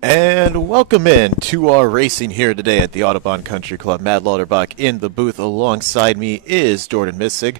And welcome in to our racing here today at the Autobahn Country Club. Matt Lauterbach in the booth. Alongside me is Jordan Missig.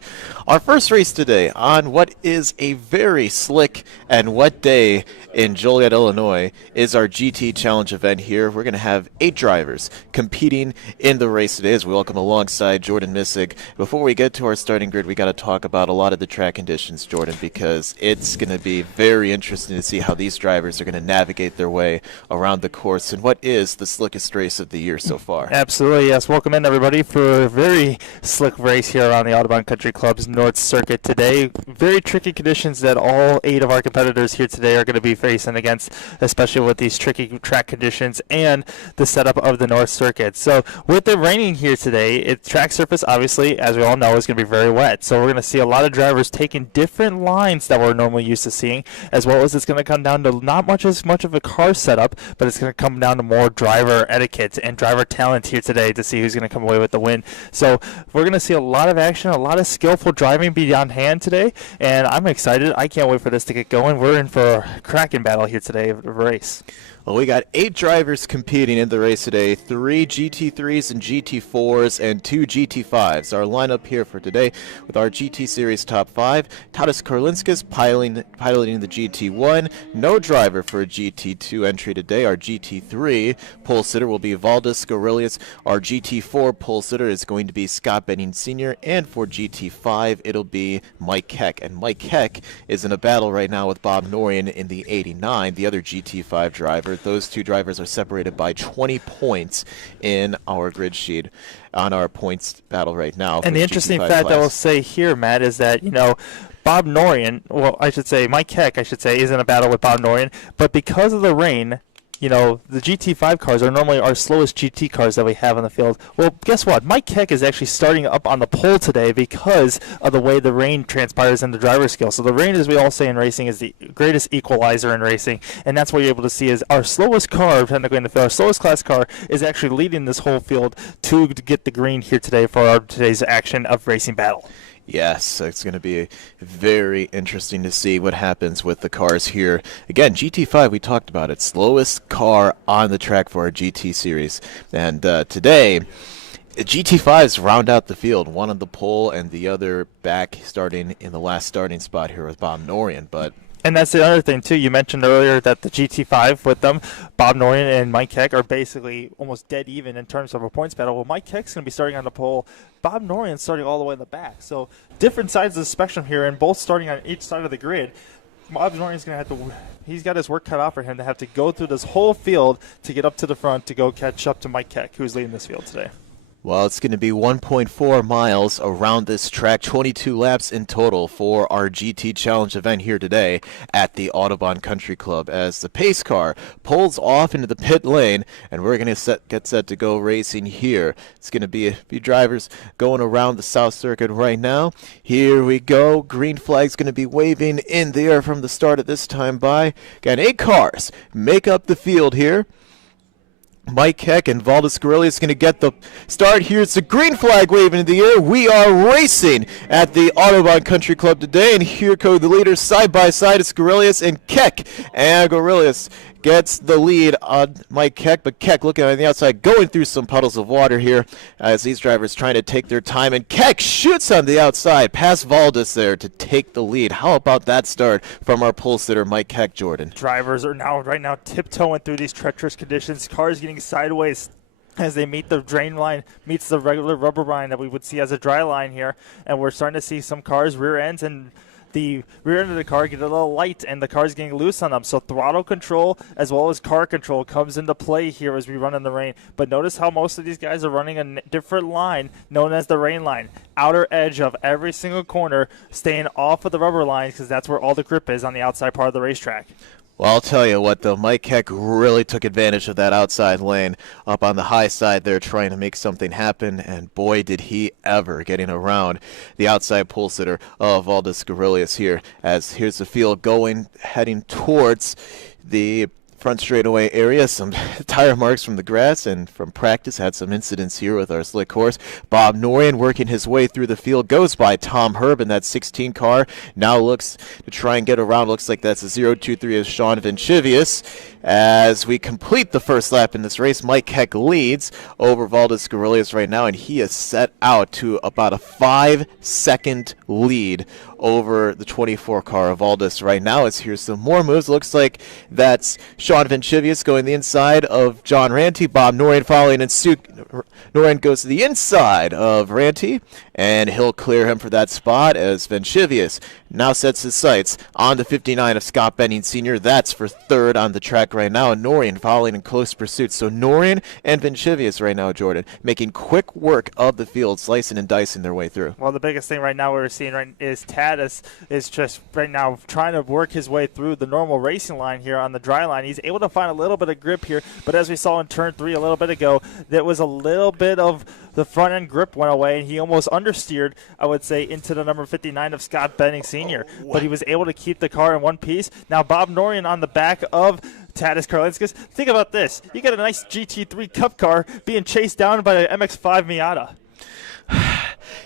Our first race today on what is a very slick and wet day in Joliet, Illinois, is our GT Challenge event here. We're going to have 8 drivers competing in the race today as we welcome alongside Jordan Missig. Before we get to our starting grid, we got to talk about a lot of the track conditions, Jordan, because it's going to be very interesting to see how these drivers are going to navigate their way around the course and what is the slickest race of the year so far. Absolutely, yes. Welcome in, everybody, for a very slick race here around the Autobahn Country Club's North Circuit today. Very tricky conditions that all 8 of our competitors here today are going to be facing against, especially with these tricky track conditions and the setup of the North Circuit. So with it raining here today, track surface, obviously, as we all know, is going to be very wet. So we're going to see a lot of drivers taking different lines that we're normally used to seeing, as well as it's going to come down to not much of a car setup, but it's going to come down to more driver etiquette and driver talent here today to see who's going to come away with the win. So we're going to see a lot of action, a lot of skillful driving be on hand today, and I'm excited. I can't wait for this to get going. We're in for a cracking battle here today of the race. Well, we got 8 drivers competing in the race today, 3 GT3s and GT4s and 2 GT5s. Our lineup here for today with our GT Series top 5, Tadas Karlinskas piloting the GT1. No driver for a GT2 entry today. Our GT3 pole sitter will be Valdis Gorilius. Our GT4 pole sitter is going to be Scott Benning Sr. And for GT5, it'll be Mike Keck. And Mike Keck is in a battle right now with Bob Norian in the 89, the other GT5 driver. Those 2 drivers are separated by 20 points in our grid sheet on our points battle right now. And the interesting fact I will say here, Matt, is that, Bob Norian, Mike Keck, is in a battle with Bob Norian, but because of the rain, the GT5 cars are normally our slowest GT cars that we have on the field. Well, guess what? Mike Keck is actually starting up on the pole today because of the way the rain transpires in the driver's skill. So the rain, as we all say in racing, is the greatest equalizer in racing, and that's what you're able to see is our slowest car, technically in the field, our slowest class car, is actually leading this whole field to get the green here today for today's action of racing battle. Yes, it's going to be very interesting to see what happens with the cars here. Again, GT5, we talked about it, slowest car on the track for our GT series. And today, GT5s round out the field, one on the pole and the other back starting in the last starting spot here with Bob Norian. And that's the other thing, too. You mentioned earlier that the GT5 with them, Bob Norian and Mike Keck, are basically almost dead even in terms of a points battle. Well, Mike Keck's going to be starting on the pole. Bob Norian's starting all the way in the back. So different sides of the spectrum here, and both starting on each side of the grid. Bob Norian's going to have to – he's got his work cut out for him to have to go through this whole field to get up to the front to go catch up to Mike Keck, who's leading this field today. Well, it's going to be 1.4 miles around this track, 22 laps in total for our GT Challenge event here today at the Autobahn Country Club as the pace car pulls off into the pit lane, and we're going to get set to go racing here. It's going to be a few drivers going around the South Circuit right now. Here we go. Green flag's going to be waving in the air from the start of this time by. Got 8 cars make up the field here. Mike Keck and Valdis Gorilius going to get the start here. It's a green flag waving in the air. We are racing at the Autobahn Country Club today, and here go the leaders side by side. It's Gorilius and Keck, and Gorilius gets the lead on Mike Keck, but Keck looking on the outside, going through some puddles of water here as these drivers trying to take their time, and Keck shoots on the outside past Valdis there to take the lead. How about that start from our pole sitter, Mike Keck, Jordan? Drivers are right now tiptoeing through these treacherous conditions, cars getting sideways as they meet the drain line, meets the regular rubber line that we would see as a dry line here, and we're starting to see some cars rear ends and the rear end of the car get a little light and the car's getting loose on them. So throttle control as well as car control comes into play here as we run in the rain. But notice how most of these guys are running a different line known as the rain line. Outer edge of every single corner, staying off of the rubber lines because that's where all the grip is on the outside part of the racetrack. Well, I'll tell you what, though, Mike Keck really took advantage of that outside lane up on the high side there trying to make something happen, and boy, did he ever, getting around the outside pole sitter of Valdis Gorilius here, as here's the field heading towards the front straightaway area. Some tire marks from the grass and from practice. Had some incidents here with our slick horse. Bob Norian working his way through the field. Goes by Tom Herb in that 16 car. Now looks to try and get around. Looks like that's a 023 of Sean Vinchivius. As we complete the first lap in this race, Mike Heck leads over Valdez Guerrillas right now, and he is set out to about a 5-second lead over the 24 car of Valdez right now. As here's some more moves. Looks like that's Sean Vinchivius going the inside of John Ranty. Bob Noreen following, and Noreen goes to the inside of Ranty, and he'll clear him for that spot as Vinchivius now sets his sights on the 59 of Scott Benning Sr. That's for third on the track right now, and Noreen following in close pursuit. So Noreen and Vinchivius right now, Jordan, making quick work of the field, slicing and dicing their way through. Well, the biggest thing right now we're seeing is Taddis is just right now trying to work his way through the normal racing line here on the dry line. He's able to find a little bit of grip here, but as we saw in turn 3 a little bit ago, there was a little bit of the front end grip went away, and he almost understeered, I would say, into the number 59 of Scott Benning Sr. But he was able to keep the car in one piece. Now Bob Noreen on the back of Tadeusz Karlinskas. Think about this. You got a nice GT3 Cup car being chased down by an MX-5 Miata.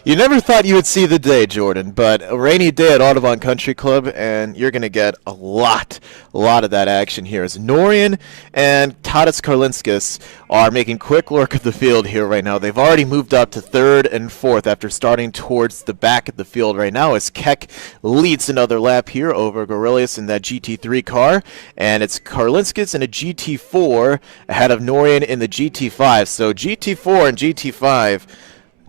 You never thought you would see the day, Jordan, but a rainy day at Autobahn Country Club, and you're going to get a lot of that action here. As Noreen and Tadeusz Karlinskas are making quick work of the field here right now. They've already moved up to third and fourth after starting towards the back of the field right now, as Keck leads another lap here over Gorelius in that GT3 car, and it's Karlinskas in a GT4 ahead of Noreen in the GT5. So GT4 and GT5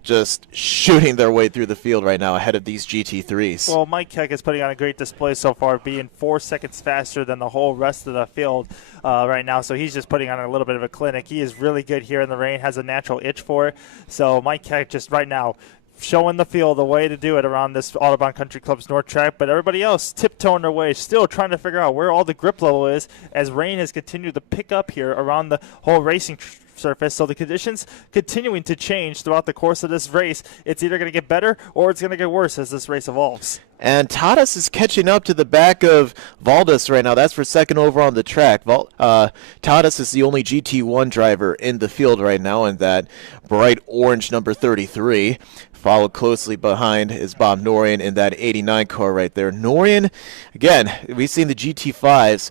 just shooting their way through the field right now ahead of these GT3s. Well, Mike Keck is putting on a great display so far, being 4 seconds faster than the whole rest of the field right now. So he's just putting on a little bit of a clinic. He is really good here in the rain, has a natural itch for it. So Mike Keck just right now showing the field the way to do it around this Autobahn Country Club's North Track, but everybody else tiptoeing their way, still trying to figure out where all the grip level is as rain has continued to pick up here around the whole racing surface. So the conditions continuing to change throughout the course of this race. It's either going to get better or it's going to get worse as this race evolves. And Tadas is catching up to the back of Valdez right now. That's for second over on the track. Tadas is the only GT1 driver in the field right now in that bright orange number 33. Followed closely behind is Bob Noreen in that 89 car right there. Noreen, again, we've seen the GT5s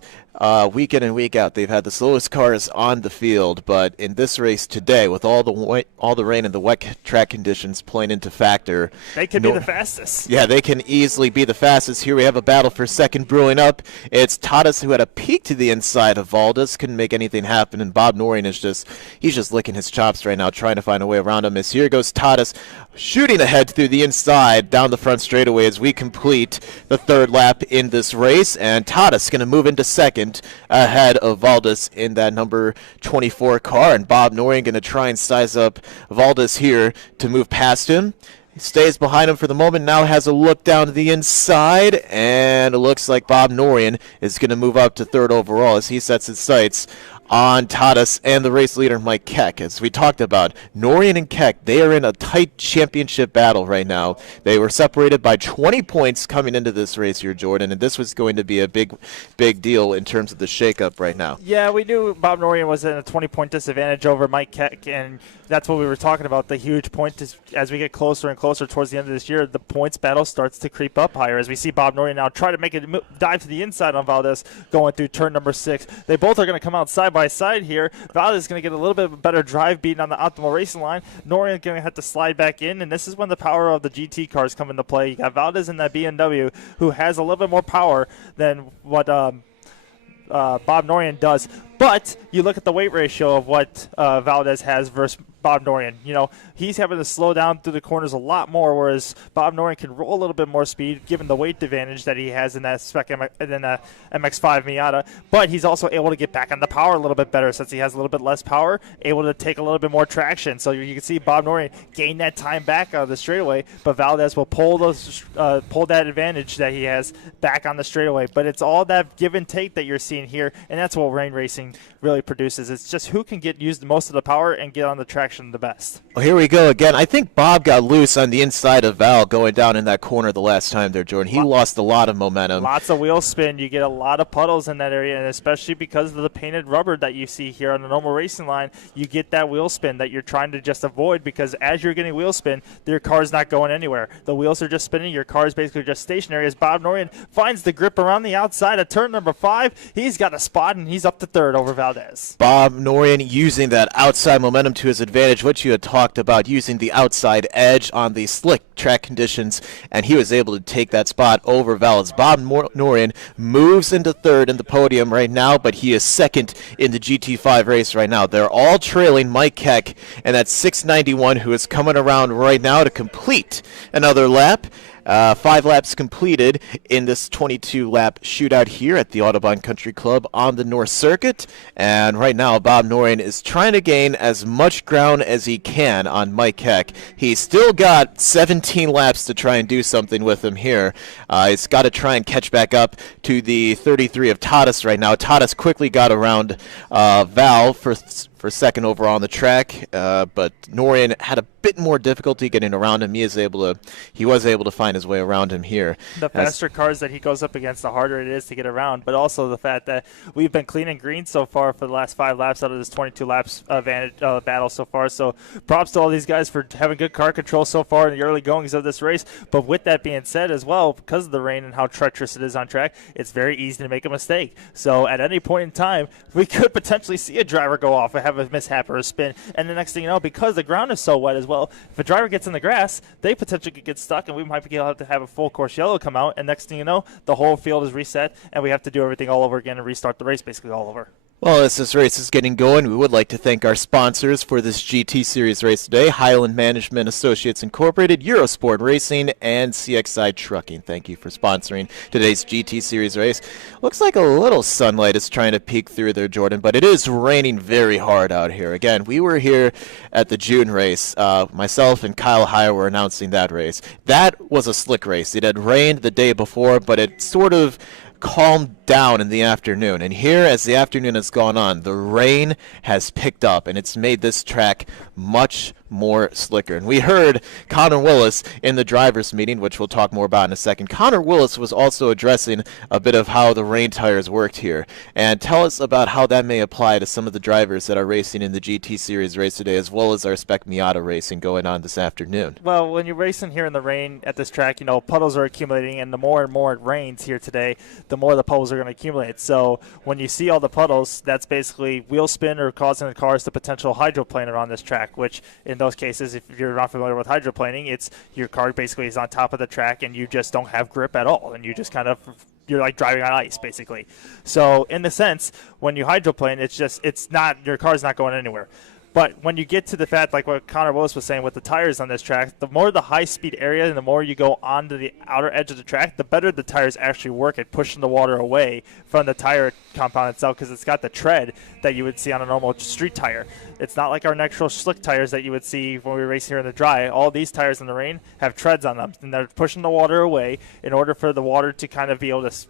week in and week out. They've had the slowest cars on the field, but in this race today, with all the rain and the wet track conditions playing into factor, they could be the fastest. Yeah, they can easily be the fastest. Here we have a battle for second brewing up. It's Tadas who had a peek to the inside of Valdez, couldn't make anything happen, and Bob Noreen is he's just licking his chops right now, trying to find a way around him. As here goes Tadas, shooting ahead through the inside down the front straightaway as we complete the third lap in this race, and Tadas going to move into second ahead of Valdez in that number 24 car, and Bob Noreen going to try and size up Valdez here to move past him. He stays behind him for the moment, now has a look down to the inside, and it looks like Bob Noreen is going to move up to third overall as he sets his sights on Tadas and the race leader Mike Keck. As we talked about, Noreen and Keck, they are in a tight championship battle right now. They were separated by 20 points coming into this race here, Jordan, and this was going to be a big deal in terms of the shakeup right now. Yeah, we knew Bob Noreen was in a 20-point disadvantage over Mike Keck, and that's what we were talking about, the huge point. As we get closer and closer towards the end of this year, the points battle starts to creep up higher as we see Bob Noreen now try to make a dive to the inside on Valdez going through turn number 6. They both are going to come out side by side here. Valdez is going to get a little bit of a better drive beating on the optimal racing line. Noreen is going to have to slide back in, and this is when the power of the GT cars come into play. You got Valdez in that BMW who has a little bit more power than what Bob Noreen does. But you look at the weight ratio of what Valdez has versus Bob Noreen. You know, he's having to slow down through the corners a lot more, whereas Bob Noreen can roll a little bit more speed given the weight advantage that he has in that MX-5 Miata. But he's also able to get back on the power a little bit better since he has a little bit less power, able to take a little bit more traction. So you can see Bob Noreen gain that time back out of the straightaway, but Valdez will pull that advantage that he has back on the straightaway. But it's all that give and take that you're seeing here, and that's what rain racing really produces. It's just who can use most of the power and get on the track traction the best. Well, here we go again. I think Bob got loose on the inside of Val going down in that corner the last time there, Jordan. He lost a lot of momentum. Lots of wheel spin. You get a lot of puddles in that area, and especially because of the painted rubber that you see here on the normal racing line, you get that wheel spin that you're trying to just avoid, because as you're getting wheel spin, your car's not going anywhere. The wheels are just spinning. Your car is basically just stationary as Bob Norian finds the grip around the outside of turn number 5. He's got a spot, and he's up to third over Valdez. Bob Norian using that outside momentum to his advantage, which you had talked about, using the outside edge on the slick track conditions, and he was able to take that spot over Valdez. Bob Norian moves into third in the podium right now, but he is second in the GT5 race right now. They're all trailing Mike Keck, and that's 691, who is coming around right now to complete another lap. 5 laps completed in this 22-lap shootout here at the Autobahn Country Club on the North Circuit. And right now, Bob Norian is trying to gain as much ground as he can on Mike Keck. He's still got 17 laps to try and do something with him here. He's got to try and catch back up to the 33 of Tadas right now. Tadas quickly got around Val for second overall on the track, but Norian had a bit more difficulty getting around him. He was able to find his way around him here. The faster cars that he goes up against, the harder it is to get around, but also the fact that we've been clean and green so far for the last 5 laps out of this 22 laps battle so far. So props to all these guys for having good car control so far in the early goings of this race. But with that being said as well, because of the rain and how treacherous it is on track, it's very easy to make a mistake. So at any point in time, we could potentially see a driver go off and have a mishap or a spin, and the next thing you know, because the ground is so wet as well, if a driver gets in the grass, they potentially could get stuck, and we might be able to have a full course yellow come out, and next thing you know, the whole field is reset, and we have to do everything all over again and restart the race basically all over. Well, as this race is getting going, we would like to thank our sponsors for this GT Series race today: Highland Management Associates Incorporated, Eurosport Racing, and CXI Trucking. Thank you for sponsoring today's GT Series race. Looks like a little sunlight is trying to peek through there, Jordan, but it is raining very hard out here. Again, we were here at the June race. Myself and Kyle Heyer were announcing that race. That was a slick race. It had rained the day before, but it sort of calmed down in the afternoon, and here, as the afternoon has gone on, the rain has picked up, and it's made this track much more slicker. And we heard Connor Willis in the drivers' meeting, which we'll talk more about in a second. Connor Willis was also addressing a bit of how the rain tires worked here, and tell us about how that may apply to some of the drivers that are racing in the GT Series race today, as well as our Spec Miata racing going on this afternoon. Well, when you're racing here in the rain at this track, you know, puddles are accumulating, and the more and more it rains here today, the more the puddles are going to accumulate. So when you see all the puddles, that's basically wheel spin or causing the cars to potential hydroplane around this track, which in those cases, if you're not familiar with hydroplaning, it's your car basically is on top of the track and you just don't have grip at all, and you just kind of, you're like driving on ice basically. So in the sense, when you hydroplane, it's not, your car's not going anywhere. But when you get to the fact, like what Connor Willis was saying with the tires on this track, the more the high-speed area and the more you go onto the outer edge of the track, the better the tires actually work at pushing the water away from the tire compound itself, because it's got the tread that you would see on a normal street tire. It's not like our natural slick tires that you would see when we race here in the dry. All these tires in the rain have treads on them, and they're pushing the water away in order for the water to kind of be able to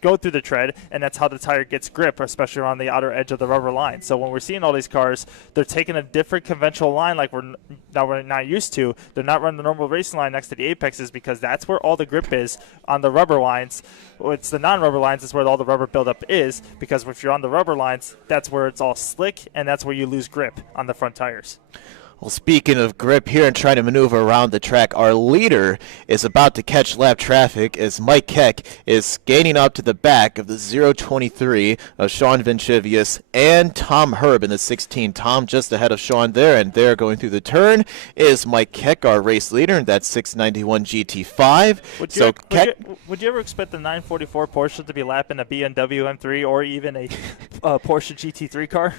go through the tread, and that's how the tire gets grip, especially around the outer edge of the rubber line. So when we're seeing all these cars, they're taking a different conventional line like we're not used to. They're not running the normal racing line next to the apexes, because that's where all the grip is on the rubber lines. It's the non-rubber lines is where all the rubber buildup is, because if you're on the rubber lines, that's where it's all slick, and that's where you lose grip on the front tires. Well, speaking of grip here and trying to maneuver around the track, our leader is about to catch lap traffic as Mike Keck is gaining up to the back of the 023 of Sean Vinchivius and Tom Herb in the 16. Tom just ahead of Sean there, and there going through the turn is Mike Keck, our race leader, in that 691 GT5. Would you ever expect the 944 Porsche to be lapping a BMW M3 or even a Porsche GT3 car?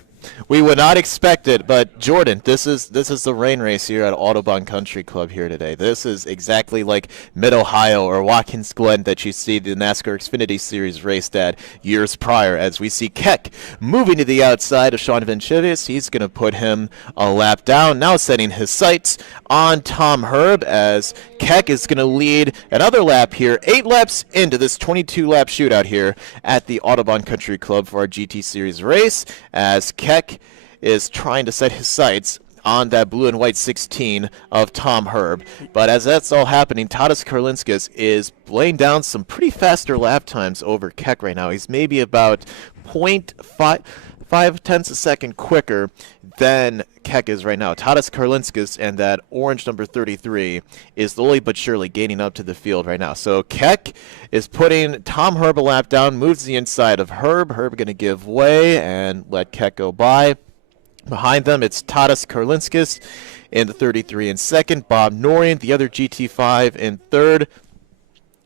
We would not expect it, but Jordan, this is the rain race here at Autobahn Country Club here today. This is exactly like Mid-Ohio or Watkins Glen that you see the NASCAR Xfinity Series raced at years prior, as we see Keck moving to the outside of Sean Vinchivius. He's going to put him a lap down, now setting his sights on Tom Herb, as Keck is going to lead another lap here, 8 laps into this 22-lap shootout here at the Autobahn Country Club for our GT Series race, as Keck is trying to set his sights on that blue and white 16 of Tom Herb. But as that's all happening, Tadas Karlinskis is laying down some pretty faster lap times over Keck right now. He's maybe about 0.5 a second quicker than Keck is right now. Tadas Karlinskis and that orange number 33 is slowly but surely gaining up to the field right now. So Keck is putting Tom Herb a lap down, moves the inside of Herb. Herb going to give way and let Keck go by. Behind them, it's Tadas Karlinskis in the 33 in second, Bob Norian, the other GT5 in third,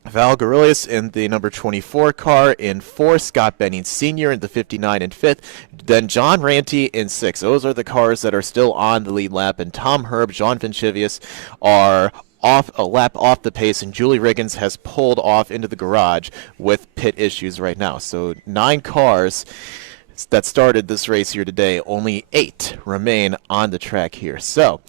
Val Gorilius in the number 24 car in fourth, Scott Benning Sr. in the 59 in fifth, then John Ranty in sixth. Those are the cars that are still on the lead lap, and Tom Herb, John Vinchivius are off a lap off the pace, and Julie Riggins has pulled off into the garage with pit issues right now. So 9 cars that started this race here today, only 8 remain on the track here. So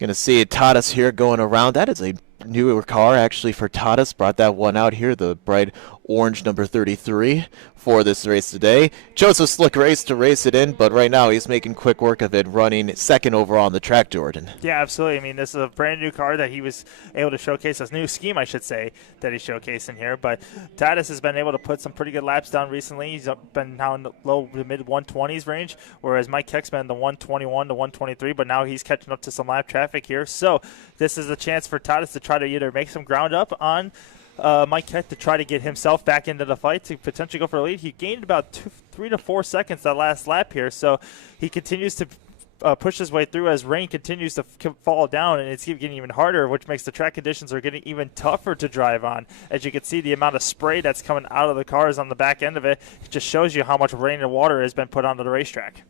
going to see Tadas here going around. That is a newer car actually for Tadas. Brought that one out here, the bright orange number 33 for this race today. Chose a slick race to race it in, but right now he's making quick work of it, running second overall on the track, Jordan. Yeah, absolutely. I mean, this is a brand new car that he was able to showcase, this new scheme, I should say, that he's showcasing here. But Tadas has been able to put some pretty good laps down recently. He's been now in the low to mid 120s range, whereas Mike Keck's been in the 121 to 123, but now he's catching up to some lap traffic here. So this is a chance for Tadas to try to either make some ground up on Mike Keck to try to get himself back into the fight to potentially go for a lead. He gained about 3 to 4 seconds that last lap here, so he continues to push his way through as rain continues to fall down, and it's getting even harder, which makes the track conditions are getting even tougher to drive on. As you can see, the amount of spray that's coming out of the cars on the back end of it just shows you how much rain and water has been put onto the racetrack.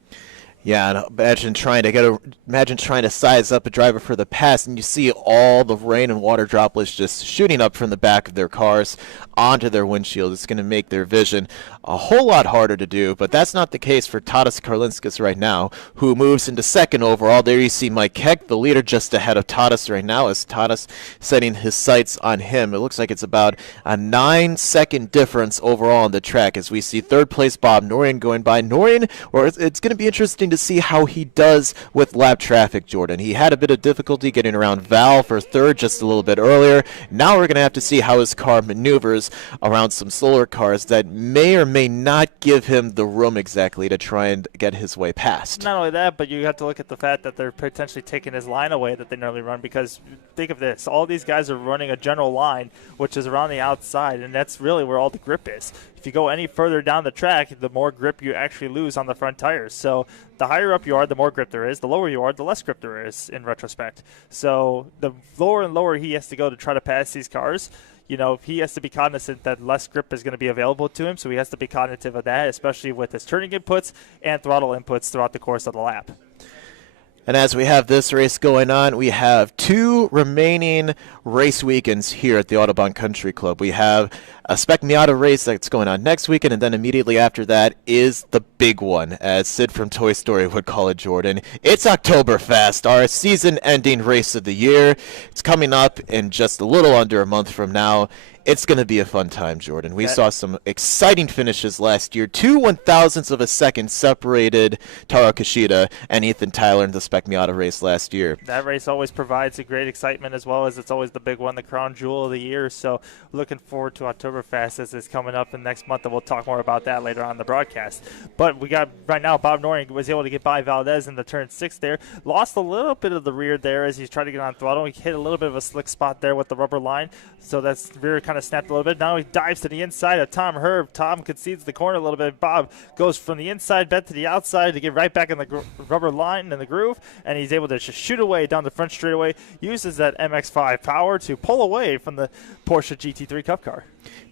Yeah, and imagine trying to size up a driver for the pass, and you see all the rain and water droplets just shooting up from the back of their cars onto their windshield. It's going to make their vision a whole lot harder to do, but that's not the case for Tadas Karlinskis right now, who moves into second overall. There you see Mike Keck, the leader, just ahead of Tadas right now, as Tadas setting his sights on him. It looks like it's about a 9-second difference overall on the track, as we see third place Bob Norian going by. Norian, or it's going to be interesting to see how he does with lap traffic, Jordan. He had a bit of difficulty getting around Val for third just a little bit earlier. Now we're going to have to see how his car maneuvers around some slower cars that may or may not give him the room exactly to try and get his way past. Not only that, but you have to look at the fact that they're potentially taking his line away that they normally run, because think of this, all these guys are running a general line, which is around the outside, and that's really where all the grip is. If you go any further down the track, the more grip you actually lose on the front tires. So the higher up you are, the more grip there is. The lower you are, the less grip there is in retrospect. So the lower and lower he has to go to try to pass these cars, you know, he has to be cognizant that less grip is going to be available to him, so he has to be cognitive of that, especially with his turning inputs and throttle inputs throughout the course of the lap. And as we have this race going on, we have 2 remaining race weekends here at the Autobahn Country Club. We have a Spec Miata race that's going on next weekend, and then immediately after that is the big one, as Sid from Toy Story would call it, Jordan. It's Oktoberfest, our season-ending race of the year. It's coming up in just a little under a month from now. It's going to be a fun time, Jordan. We saw some exciting finishes last year. 2 1,000ths of a second separated Taro Kishida and Ethan Tyler in the Spec Miata race last year. That race always provides a great excitement, as well as it's always the big one, the crown jewel of the year. So looking forward to Oktoberfest as it's coming up in next month, and we'll talk more about that later on in the broadcast. But we got right now Bob Norian was able to get by Valdez in the turn 6 there. Lost a little bit of the rear there as he's trying to get on throttle. He hit a little bit of a slick spot there with the rubber line, so that's rear kind of snapped a little bit. Now he dives to the inside of Tom Herb. Tom concedes the corner a little bit. Bob goes from the inside bent to the outside to get right back in the rubber line in the groove, and he's able to just shoot away down the front straightaway, uses that MX-5 power to pull away from the Porsche GT3 Cup car.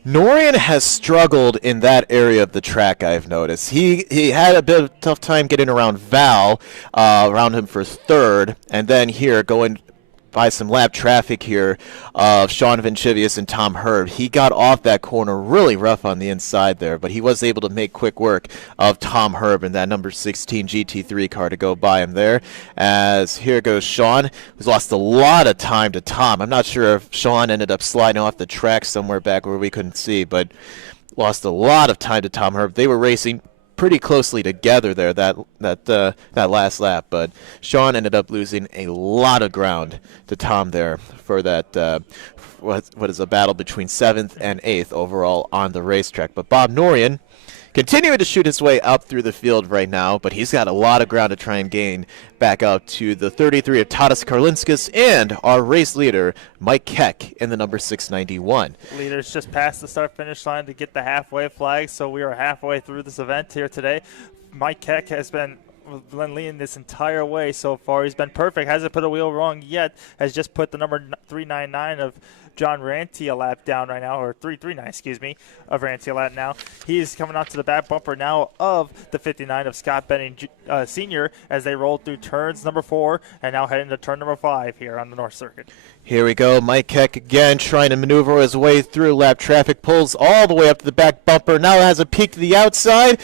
Norian has struggled in that area of the track, I've noticed. He had a bit of a tough time getting around Val, around him for third, and then here going by some lap traffic here of Sean Vinchivius and Tom Herb. He got off that corner really rough on the inside there, but he was able to make quick work of Tom Herb in that number 16 GT3 car to go by him there. As here goes Sean, who's lost a lot of time to Tom. I'm not sure if Sean ended up sliding off the track somewhere back where we couldn't see, but lost a lot of time to Tom Herb. They were racing pretty closely together there that last lap, but Sean ended up losing a lot of ground to Tom there for that what is a battle between 7th and 8th overall on the racetrack. But Bob Norian continuing to shoot his way up through the field right now, but he's got a lot of ground to try and gain back up to the 33 of Tadas Karlinskas and our race leader, Mike Keck, in the number 691. Leaders just passed the start-finish line to get the halfway flag, so we are halfway through this event here today. Mike Keck has been leading this entire way so far. He's been perfect, hasn't put a wheel wrong yet, has just put the number 399 of John Ranty a lap down right now, or 339, excuse me, of Ranty a lap now. He's coming out to the back bumper now of the 59 of Scott Benning Sr. as they roll through turns number 4 and now heading to turn number 5 here on the North Circuit. Here we go. Mike Keck again trying to maneuver his way through lap traffic, pulls all the way up to the back bumper, now has a peek to the outside.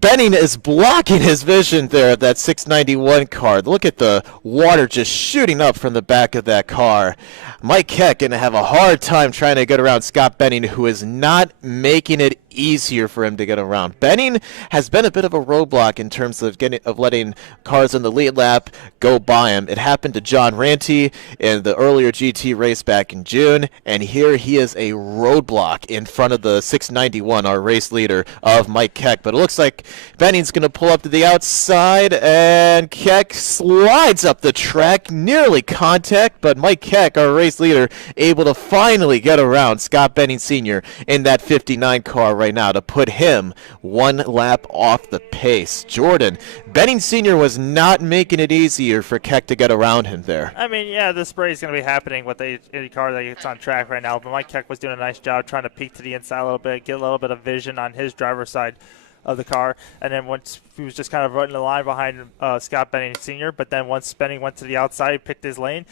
Benning is blocking his vision there of that 691 car. Look at the water just shooting up from the back of that car. Mike Keck going to have a hard time trying to get around Scott Benning, who is not making it easier for him to get around. Benning has been a bit of a roadblock in terms of letting cars in the lead lap go by him. It happened to John Ranty in the earlier GT race back in June, and here he is a roadblock in front of the 691, our race leader of Mike Keck. But it looks like Benning's going to pull up to the outside, and Keck slides up the track, nearly contact, but Mike Keck, our race leader, able to finally get around Scott Benning Sr. in that 59 car right now to put him one lap off the pace. Jordan, Benning Sr. was not making it easier for Keck to get around him there. I mean, yeah, the spray is going to be happening with any car that gets on track right now, but Mike Keck was doing a nice job trying to peek to the inside a little bit, get a little bit of vision on his driver's side of the car, and then once he was just kind of running the line behind Scott Benning Sr., but then once Benning went to the outside, picked his lane,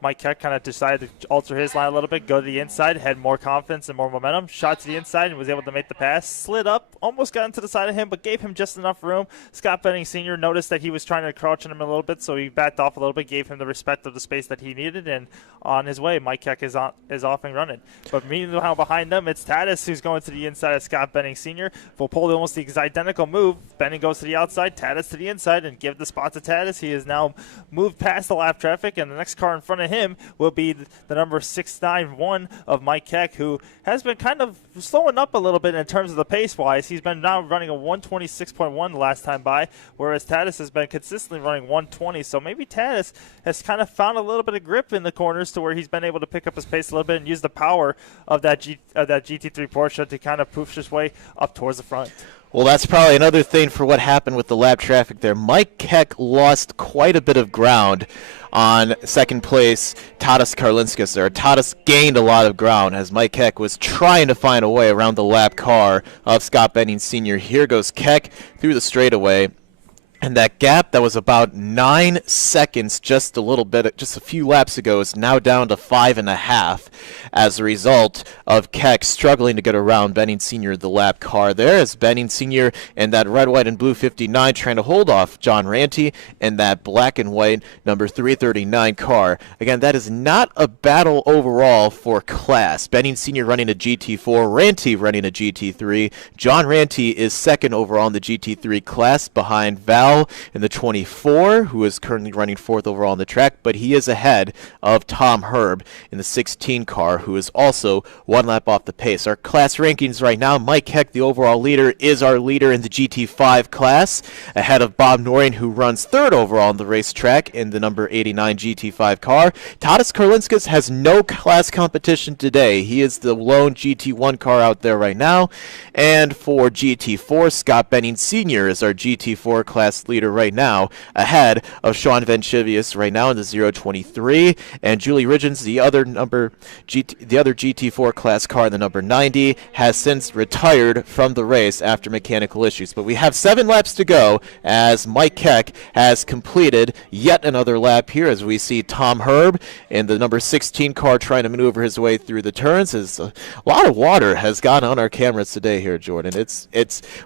Mike Keck kind of decided to alter his line a little bit, go to the inside, had more confidence and more momentum, shot to the inside and was able to make the pass, slid up, almost got into the side of him, but gave him just enough room. Scott Benning Sr. noticed that he was trying to crouch on him a little bit, so he backed off a little bit, gave him the respect of the space that he needed, and on his way, Mike Keck is off and running. But meanwhile, behind them, it's Tadas who's going to the inside of Scott Benning Sr. We'll pull almost the identical move. Benning goes to the outside, Tadas to the inside, and give the spot to Tadas. He has now moved past the lap traffic, and the next car in front of him will be the number 691 of Mike Keck, who has been kind of slowing up a little bit in terms of the pace-wise. He's been now running a 126.1 the last time by, whereas Tadas has been consistently running 120. So maybe Tadas has kind of found a little bit of grip in the corners to where he's been able to pick up his pace a little bit and use the power of that GT3 Porsche to kind of poof his way up towards the front. Well, that's probably another thing for what happened with the lap traffic there. Mike Keck lost quite a bit of ground on second place Tadas Karlinskas there. Tadas gained a lot of ground as Mike Keck was trying to find a way around the lap car of Scott Benning Sr. Here goes Keck through the straightaway. And that gap that was about 9 seconds just a few laps ago is now down to 5.5 as a result of Keck struggling to get around Benning Sr. the lap car there, as Benning Sr. in that red, white, and blue 59 trying to hold off John Ranty in that black and white number 339 car. Again, that is not a battle overall for class. Benning Sr. running a GT4, Ranty running a GT3. John Ranty is second overall in the GT3 class behind Val in the 24, who is currently running fourth overall on the track, but he is ahead of Tom Herb in the 16 car, who is also one lap off the pace. Our class rankings right now, Mike Keck, the overall leader, is our leader in the GT5 class, ahead of Bob Norian, who runs third overall on the racetrack in the number 89 GT5 car. Tadas Karlinskas has no class competition today. He is the lone GT1 car out there right now. And for GT4, Scott Benning Sr. is our GT4 class leader right now, ahead of Sean Venchivius right now in the 023, and Julie Ridgens, the other GT4 class car in the number 90, has since retired from the race after mechanical issues. But we have 7 laps to go as Mike Keck has completed yet another lap here, as we see Tom Herb in the number 16 car trying to maneuver his way through the turns. As a lot of water has gone on our cameras today here, Jordan.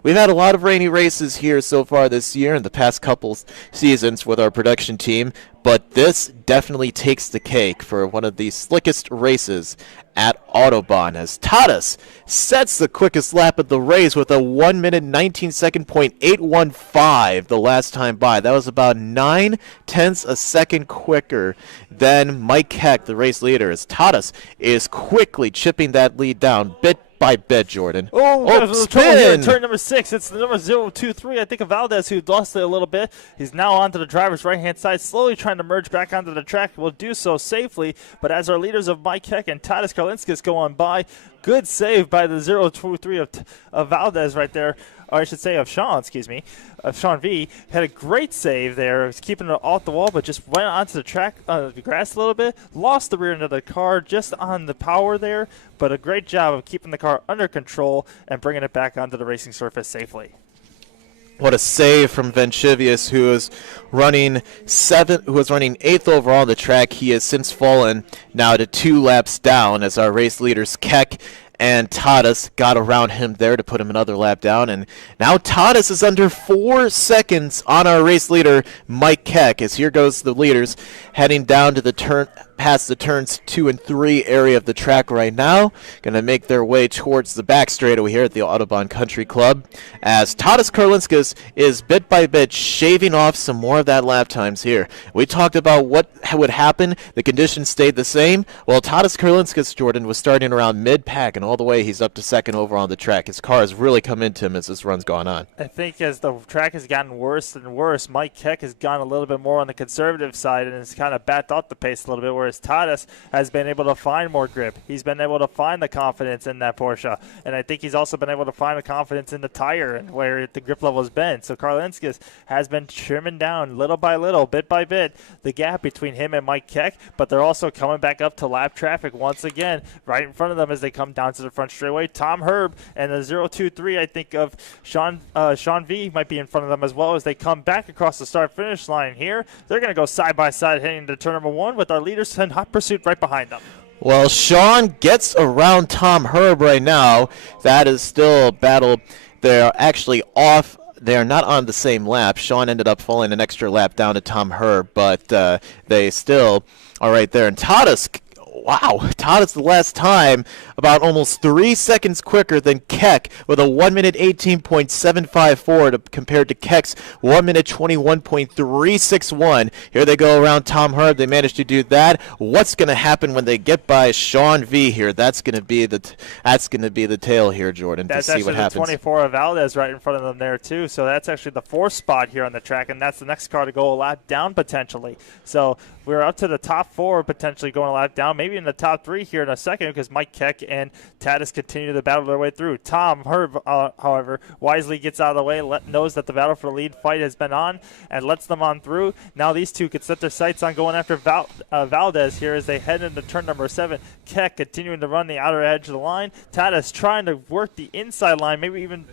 We've had a lot of rainy races here so far this year, and in the past couple seasons with our production team, but this definitely takes the cake for one of the slickest races at Autobahn as Tadas sets the quickest lap of the race with a 1 minute 19 second .815 the last time by. That was about 9/10 a second quicker than Mike Heck, the race leader, as Tadas is quickly chipping that lead down bit by bit, Jordan. Spin! Turn number 6. It's the number 023, I think, of Valdez, who lost it a little bit. He's now onto the driver's right-hand side, slowly trying to merge back onto the track. Will do so safely, but as our leaders of Mike Heck and Tadas Karlinskis go on by, good save by the 023 of Valdez right there. Or I should say of Sean, excuse me, of Sean V. Had a great save there. Was keeping it off the wall, but just went onto the track, the grass a little bit. Lost the rear end of the car just on the power there, but a great job of keeping the car under control and bringing it back onto the racing surface safely. What a save from Venchivius, who was running 8th overall on the track. He has since fallen now to 2 laps down as our race leaders Keck and Tadas got around him there to put him another lap down. And now Tadas is under 4 seconds on our race leader, Mike Keck, as here goes the leaders heading down to the turn, past the turns 2 and 3 area of the track right now. Going to make their way towards the back straightaway here at the Autobahn Country Club, as Tadas Karlinskis is bit by bit shaving off some more of that lap times here. We talked about what would happen. The conditions stayed the same. Well, Tadas Karlinskis, Jordan, was starting around mid-pack, and all the way he's up to 2nd over on the track. His car has really come into him as this run's gone on. I think as the track has gotten worse and worse, Mike Keck has gone a little bit more on the conservative side and has kind of backed off the pace a little bit, whereas Tadas has been able to find more grip. He's been able to find the confidence in that Porsche, and I think he's also been able to find the confidence in the tire and where the grip level has been. So Karlinskis has been trimming down little by little, bit by bit, the gap between him and Mike Keck, but they're also coming back up to lap traffic once again right in front of them as they come down to the front straightaway. Tom Herb and the 023, I think, of Sean V might be in front of them as well as they come back across the start-finish line here. They're going to go side by side heading to turn number 1 with our leaders in hot pursuit right behind them. Well, Sean gets around Tom Herb right now. That is still a battle. They're actually off. They are not on the same lap. Sean ended up falling an extra lap down to Tom Herb, but they still are right there. And Tadas, wow, Tadas the last time about almost 3 seconds quicker than Keck with a 1 minute 18.754 compared to Keck's 1 minute 21.361. Here they go around Tom Herb. They managed to do that. What's going to happen when they get by Sean V here? That's going to be the tale here, Jordan. That's to see what happens. The 24 of Valdez right in front of them there too. So that's actually the 4th spot here on the track, and that's the next car to go a lap down potentially. So we're up to the top 4 potentially going a lap down, maybe in the top 3 here in a second because Mike Keck and Tadas continue to battle their way through. Tom Herb, however, wisely gets out of the way, knows that the battle for the lead fight has been on, and lets them on through. Now these two could set their sights on going after Valdez here as they head into turn number 7. Keck continuing to run the outer edge of the line. Tadas trying to work the inside line, maybe even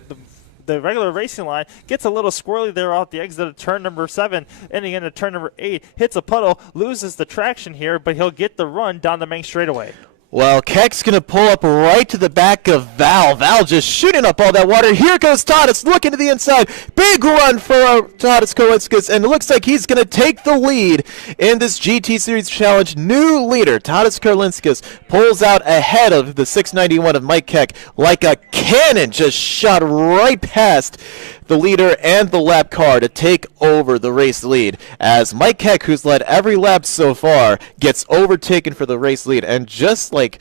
the regular racing line, gets a little squirrely there off the exit of turn number 7, ending into turn number 8, hits a puddle, loses the traction here, but he'll get the run down the main straightaway. Well, Keck's going to pull up right to the back of Val. Val just shooting up all that water. Here goes Tadas looking to the inside. Big run for Tadas Karlinskis, and it looks like he's going to take the lead in this GT Series Challenge. New leader, Tadas Karlinskis, pulls out ahead of the 691 of Mike Keck like a cannon, just shot right past the leader and the lap car to take over the race lead, as Mike Keck, who's led every lap so far, gets overtaken for the race lead. And just like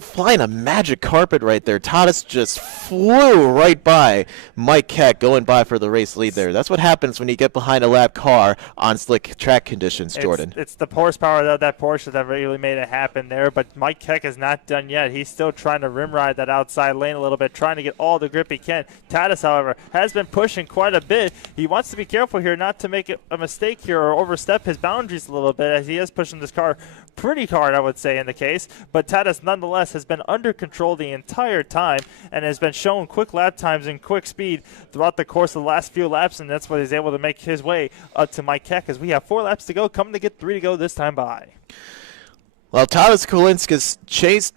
flying a magic carpet right there, Tadas just flew right by Mike Keck going by for the race lead there. That's what happens when you get behind a lap car on slick track conditions, Jordan. It's the horsepower of that Porsche that really made it happen there, but Mike Keck is not done yet. He's still trying to rim ride that outside lane a little bit, trying to get all the grip he can. Tadas, however, has been pushing quite a bit. He wants to be careful here not to make a mistake here or overstep his boundaries a little bit, as he is pushing this car pretty hard, I would say, in the case. But Tadas, nonetheless, has been under control the entire time and has been showing quick lap times and quick speed throughout the course of the last few laps, and that's what he's able to make his way up to Mike Keck, as we have 4 laps to go, coming to get 3 to go this time by. Well, Tadas Kolinskis chased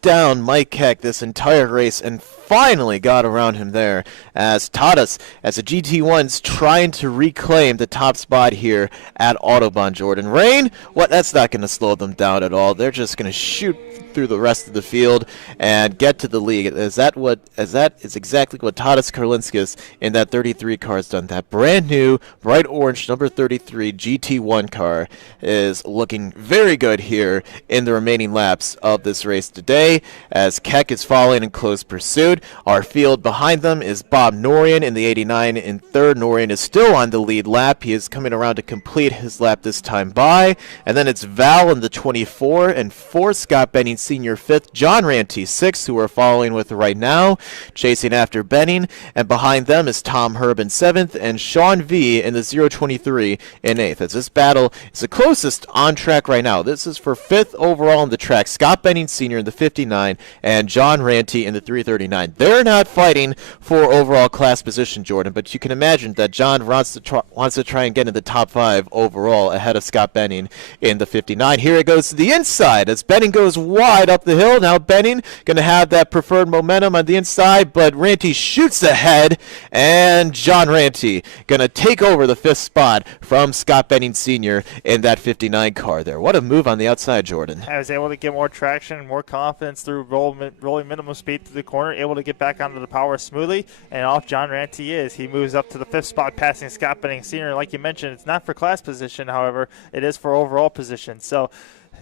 down Mike Keck this entire race and finally got around him there as Tadas, as the GT1's trying to reclaim the top spot here at Autobahn. Jordan Rain, what? That's not going to slow them down at all. They're just going to shoot through the rest of the field and get to the lead. That is exactly what Tadas Karlinskis in that 33 car has done. That brand new bright orange number 33 GT1 car is looking very good here in the remaining laps of this race today as Keck is following in close pursuit. Our field behind them is Bob Norian in the 89 in third. Norian is still on the lead lap. He is coming around to complete his lap this time by. And then it's Val in the 24 and fourth, Scott Benning Sr. fifth, John Ranty sixth, who we're following with right now, chasing after Benning. And behind them is Tom Herb in seventh and Sean V in the 023 in eighth. As this battle is the closest on track right now. This is for fifth overall on the track. Scott Benning Sr. in the 59 and John Ranty in the 339. They're not fighting for overall class position, Jordan, but you can imagine that John wants to try and get in the top 5 overall ahead of Scott Benning in the 59. Here it goes to the inside as Benning goes wide up the hill. Now Benning going to have that preferred momentum on the inside, but Ranty shoots ahead, and John Ranty going to take over the 5th spot from Scott Benning Sr. in that 59 car there. What a move on the outside, Jordan. I was able to get more traction, more confidence through rolling minimum speed through the corner, able to get back onto the power smoothly, and off John Ranty is. He moves up to the 5th spot, passing Scott Benning Sr. Like you mentioned, it's not for class position, however, it is for overall position. So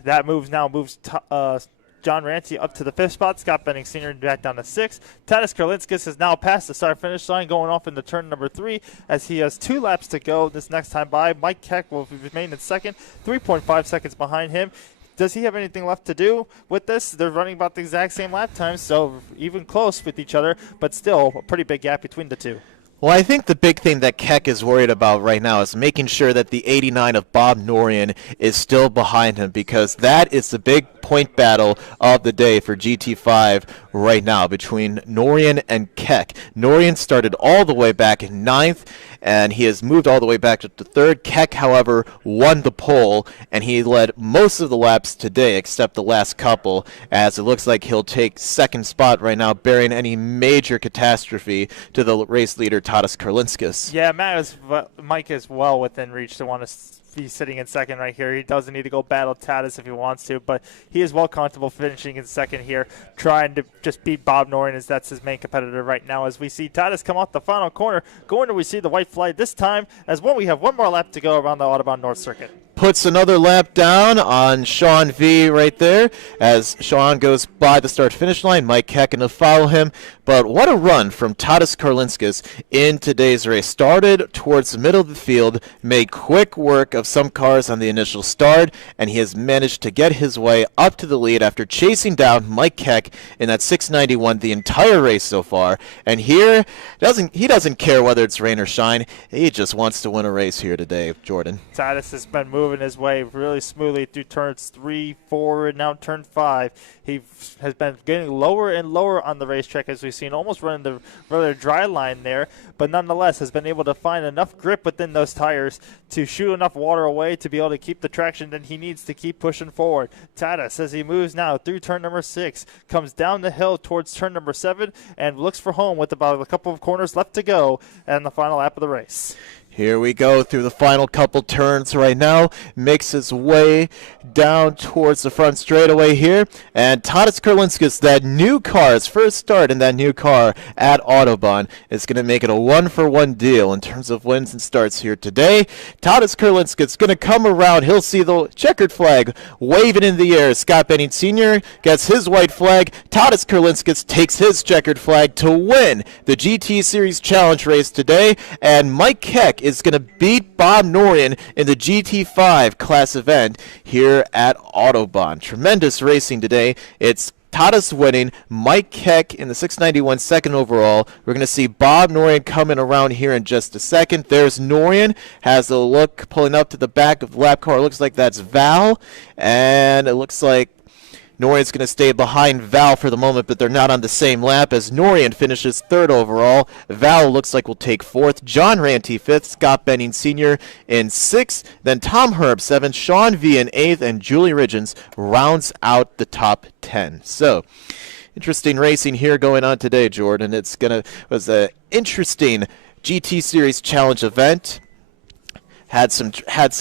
that moves John Ranty up to the 5th spot. Scott Benning Sr. back down to 6th. Tadas Karlinskis has now passed the start-finish line, going off into turn number 3 as he has 2 laps to go this next time by. Mike Keck will remain in second, 3.5 seconds behind him. Does he have anything left to do with this? They're running about the exact same lap times, so even close with each other, but still a pretty big gap between the two. Well, I think the big thing that Keck is worried about right now is making sure that the 89 of Bob Norian is still behind him, because that is the big point battle of the day for GT5 right now between Norian and Keck. Norian started all the way back in 9th, and he has moved all the way back to 3rd. Keck, however, won the pole, and he led most of the laps today except the last couple, as it looks like he'll take 2nd spot right now, bearing any major catastrophe to the race leader, Tadas Karlinskis. Yeah, Mike is well within reach to want to be sitting in second right here. He doesn't need to go battle Tadas if he wants to, but he is well comfortable finishing in second here, trying to just beat Bob Norian, as that's his main competitor right now. As we see Tadas come off the final corner, going to receive the white flag this time, as we have one more lap to go around the Autobahn North Circuit. Puts another lap down on Sean V right there as Sean goes by the start-finish line. Mike Keck to follow him. But what a run from Tadas Karlinskis in today's race. Started towards the middle of the field, made quick work of some cars on the initial start, and he has managed to get his way up to the lead after chasing down Mike Keck in that 691 the entire race so far. And here, he doesn't care whether it's rain or shine. He just wants to win a race here today, Jordan. Tadas has been moving his way really smoothly through turns 3, 4, and now turn 5. He has been getting lower and lower on the racetrack, as we've seen, almost running the rather dry line there, but nonetheless has been able to find enough grip within those tires to shoot enough water away to be able to keep the traction that he needs to keep pushing forward. Tadas, as he moves now through turn number 6, comes down the hill towards turn number 7 and looks for home with about a couple of corners left to go and the final lap of the race. Here we go through the final couple turns right now. Makes his way down towards the front straightaway here. And Tadas Karlinskis, that new car, his first start in that new car at Autobahn, is going to make it a 1-for-1 deal in terms of wins and starts here today. Tadas Karlinskis going to come around. He'll see the checkered flag waving in the air. Scott Benning Sr. gets his white flag. Tadas Karlinskis takes his checkered flag to win the GT Series Challenge race today. And Mike Keck is going to beat Bob Norian in the GT5 class event here at Autobahn. Tremendous racing today. It's Tadas winning, Mike Keck in the 691 second overall. We're going to see Bob Norian coming around here in just a second. There's Norian, has a look pulling up to the back of the lap car. It looks like that's Val, and it looks like Norian's going to stay behind Val for the moment, but they're not on the same lap as Norian finishes third overall. Val looks like will take fourth. John Ranty fifth. Scott Benning Sr. in sixth. Then Tom Herb seventh. Sean V in eighth. And Julie Ridgens rounds out the top 10. So, interesting racing here going on today, Jordan. Was an interesting GT Series Challenge event. Had some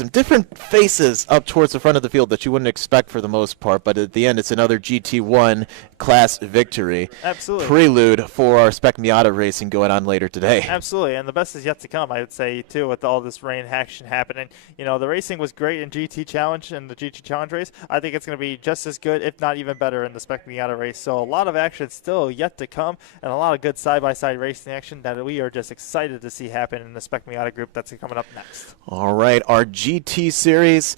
different faces up towards the front of the field that you wouldn't expect for the most part, but at the end it's another GT1 class victory. Absolutely. Prelude for our Spec Miata racing going on later today. Absolutely, and the best is yet to come, I would say, too, with all this rain action happening. You know, the racing was great in GT Challenge and the GT Challenge race. I think it's going to be just as good, if not even better, in the Spec Miata race. So a lot of action still yet to come, and a lot of good side-by-side racing action that we are just excited to see happen in the Spec Miata group that's coming up next. All right, our GT Series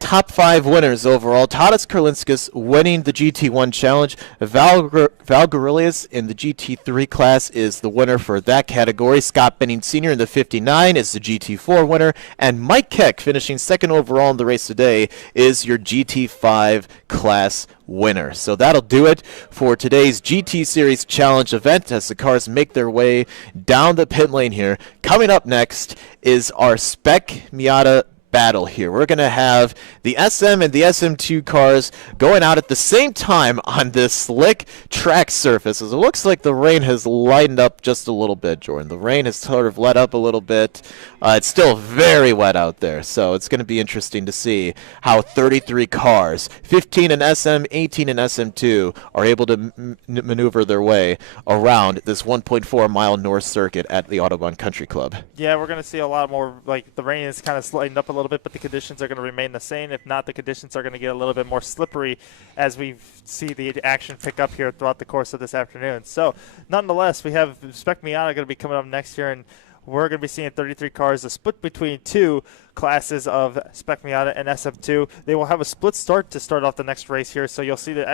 top 5 winners overall. Tadas Karlinskas winning the GT1 Challenge. Val Guerrillas in the GT3 class is the winner for that category. Scott Benning Sr. in the 59 is the GT4 winner. And Mike Keck, finishing second overall in the race today, is your GT5 class winner. So that'll do it for today's GT Series Challenge event as the cars make their way down the pit lane here. Coming up next is our Spec Miata battle here. We're going to have the SM and the SM2 cars going out at the same time on this slick track surface. As it looks like the rain has lightened up just a little bit, Jordan. The rain has sort of let up a little bit. It's still very wet out there, so it's going to be interesting to see how 33 cars, 15 in SM, 18 in SM2, are able to maneuver their way around this 1.4-mile North Circuit at the Autobahn Country Club. Yeah, we're going to see a lot more, like the rain is kind of lightened up a little bit, but the conditions are going to remain the same. If not, the conditions are going to get a little bit more slippery as we see the action pick up here throughout the course of this afternoon. So, nonetheless, we have Spec Miata going to be coming up next year, and we're going to be seeing 33 cars, a split between two classes of Spec Miata and SM2. They will have a split start to start off the next race here, so you'll see the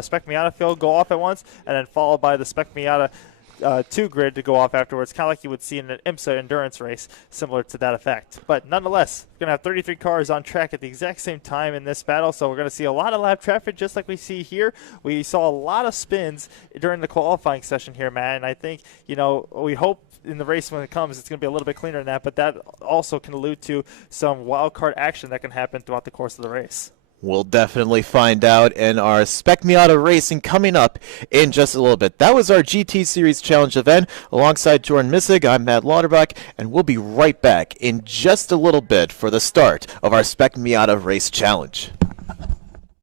Spec Miata field go off at once, and then followed by the Spec Miata 2 grid to go off afterwards, kind of like you would see in an IMSA endurance race, similar to that effect. But nonetheless, we're going to have 33 cars on track at the exact same time in this battle, so we're going to see a lot of lap traffic just like we see here. We saw a lot of spins during the qualifying session here, Matt, and I think, you know, we hope in the race when it comes it's going to be a little bit cleaner than that, but that also can allude to some wild card action that can happen throughout the course of the race. We'll definitely find out in our Spec Miata racing coming up in just a little bit. That was our GT Series Challenge event. Alongside Jordan Missig, I'm Matt Lauterbach, and we'll be right back in just a little bit for the start of our Spec Miata Race Challenge.